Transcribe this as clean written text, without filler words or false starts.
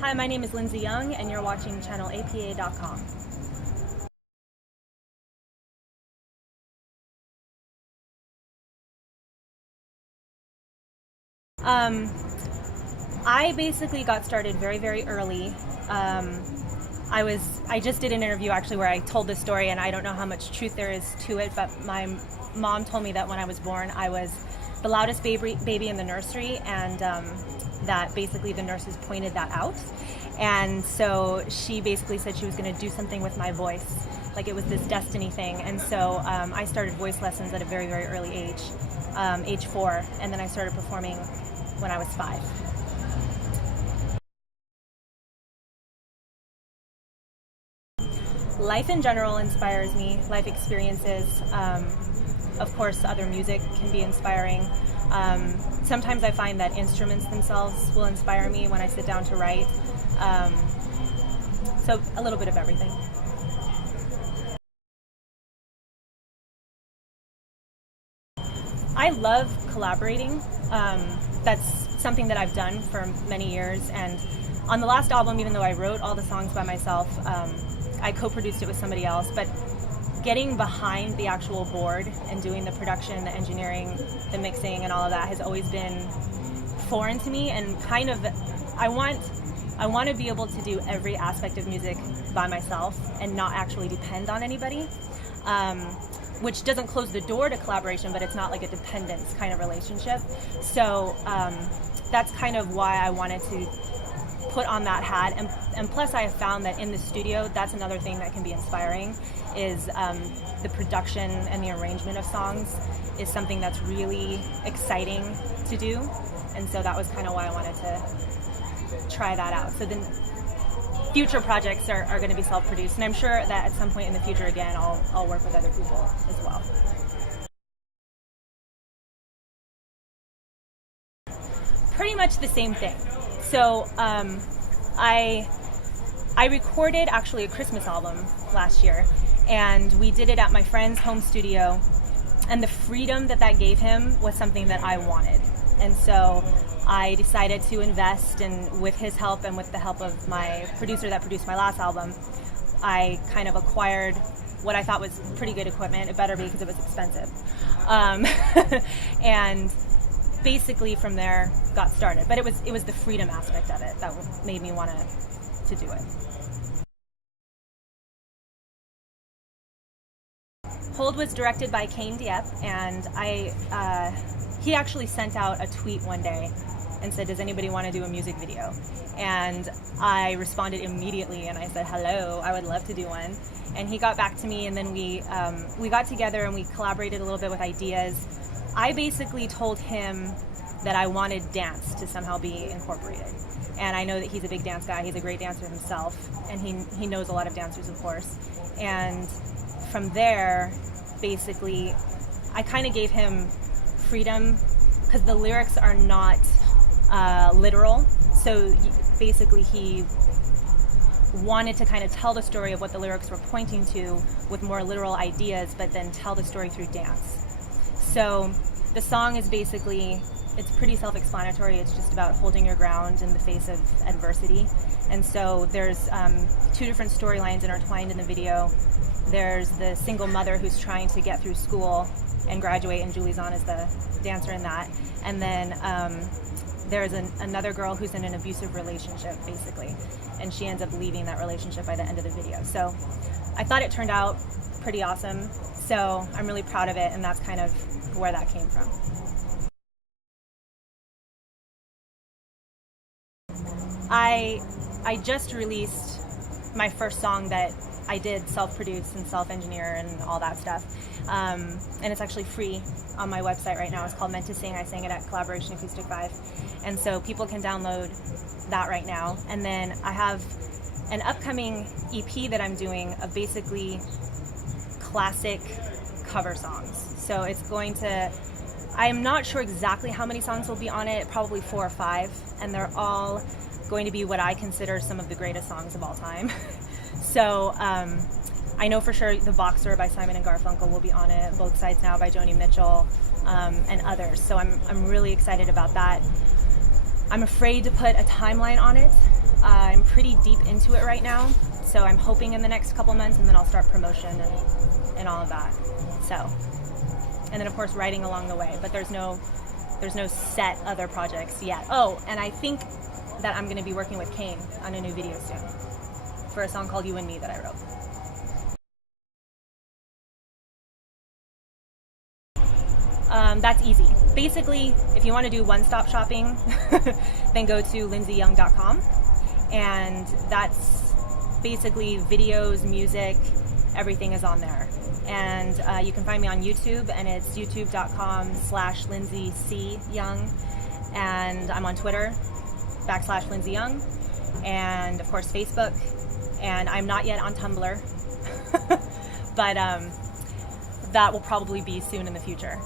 Hi, my name is Lindsey Yung, and you're watching channelAPA.com. I basically got started very, very early. I just did an interview actually where I told this story, and I don't know how much truth there is to it, but my mom told me that when I was born, I was the loudest baby in the nursery, and that basically the nurses pointed that out. And so she basically said she was going to do something with my voice, like it was this destiny thing. And so I started voice lessons at a very, very early age, age 4, and then I started performing when I was 5. Life in general inspires me, life experiences. Of course, other music can be inspiring. Sometimes I find that instruments themselves will inspire me when I sit down to write. So a little bit of everything. I love collaborating. That's something that I've done for many years, and on the last album, even though I wrote all the songs by myself, I co-produced it with somebody else, but getting behind the actual board and doing the production, the engineering, the mixing, and all of that has always been foreign to me, and kind of, I want to be able to do every aspect of music by myself and not actually depend on anybody, which doesn't close the door to collaboration, but it's not like a dependence kind of relationship. So that's kind of why I wanted to put on that hat, and plus I have found that in the studio, that's another thing that can be inspiring, is the production and the arrangement of songs is something that's really exciting to do, and so that was kind of why I wanted to try that out. So then future projects are going to be self-produced, and I'm sure that at some point in the future again I'll work with other people as well. Pretty much the same thing. So I recorded actually a Christmas album last year, and we did it at my friend's home studio, and the freedom that gave him was something that I wanted. And so I decided to invest, and with his help and with the help of my producer that produced my last album, I kind of acquired what I thought was pretty good equipment. It better be, because it was expensive. And basically from there got started, but it was the freedom aspect of it that made me want to do it. Hold was directed by Kane Dieppe, and he actually sent out a tweet one day and said, does anybody want to do a music video? And I responded immediately, and I said, hello, I would love to do one. And he got back to me, and then we got together and we collaborated a little bit with ideas. I basically told him that I wanted dance to somehow be incorporated. And I know that he's a big dance guy. He's a great dancer himself, and he knows a lot of dancers, of course. And from there, basically, I kind of gave him freedom, because the lyrics are not literal. So basically, he wanted to kind of tell the story of what the lyrics were pointing to with more literal ideas, but then tell the story through dance. So the song is basically, it's pretty self-explanatory. It's just about holding your ground in the face of adversity. And so there's 2 different storylines intertwined in the video. There's the single mother who's trying to get through school and graduate, and Julie Zahn is the dancer in that. And then there's another girl who's in an abusive relationship, basically, and she ends up leaving that relationship by the end of the video. So I thought it turned out pretty awesome. So I'm really proud of it, and that's kind of where that came from. I just released my first song that I did self-produce and self-engineer and all that stuff, and it's actually free on my website right now. It's called Meant to Sing. I sang it at Collaboration Acoustic 5, and so people can download that right now. And then I have an upcoming EP that I'm doing of basically classic cover songs. So it's going to, I'm not sure exactly how many songs will be on it, probably 4 or 5, and they're all going to be what I consider some of the greatest songs of all time. So I know for sure The Boxer by Simon and Garfunkel will be on it, Both Sides Now by Joni Mitchell, and others. So I'm really excited about that. I'm afraid to put a timeline on it I'm pretty deep into it right now, so I'm hoping in the next couple months, and then I'll start promotion and all of that. So, and then of course writing along the way, but there's no set other projects yet. Oh, and I think that I'm going to be working with Kane on a new video soon for a song called You and Me that I wrote. That's easy. Basically, if you want to do one-stop shopping, then go to lindseyyoung.com, and that's basically videos, music, everything is on there. And you can find me on YouTube, and it's youtube.com/LindseyCYoung, and I'm on Twitter /LindseyYoung, and of course Facebook, and I'm not yet on Tumblr, but that will probably be soon in the future.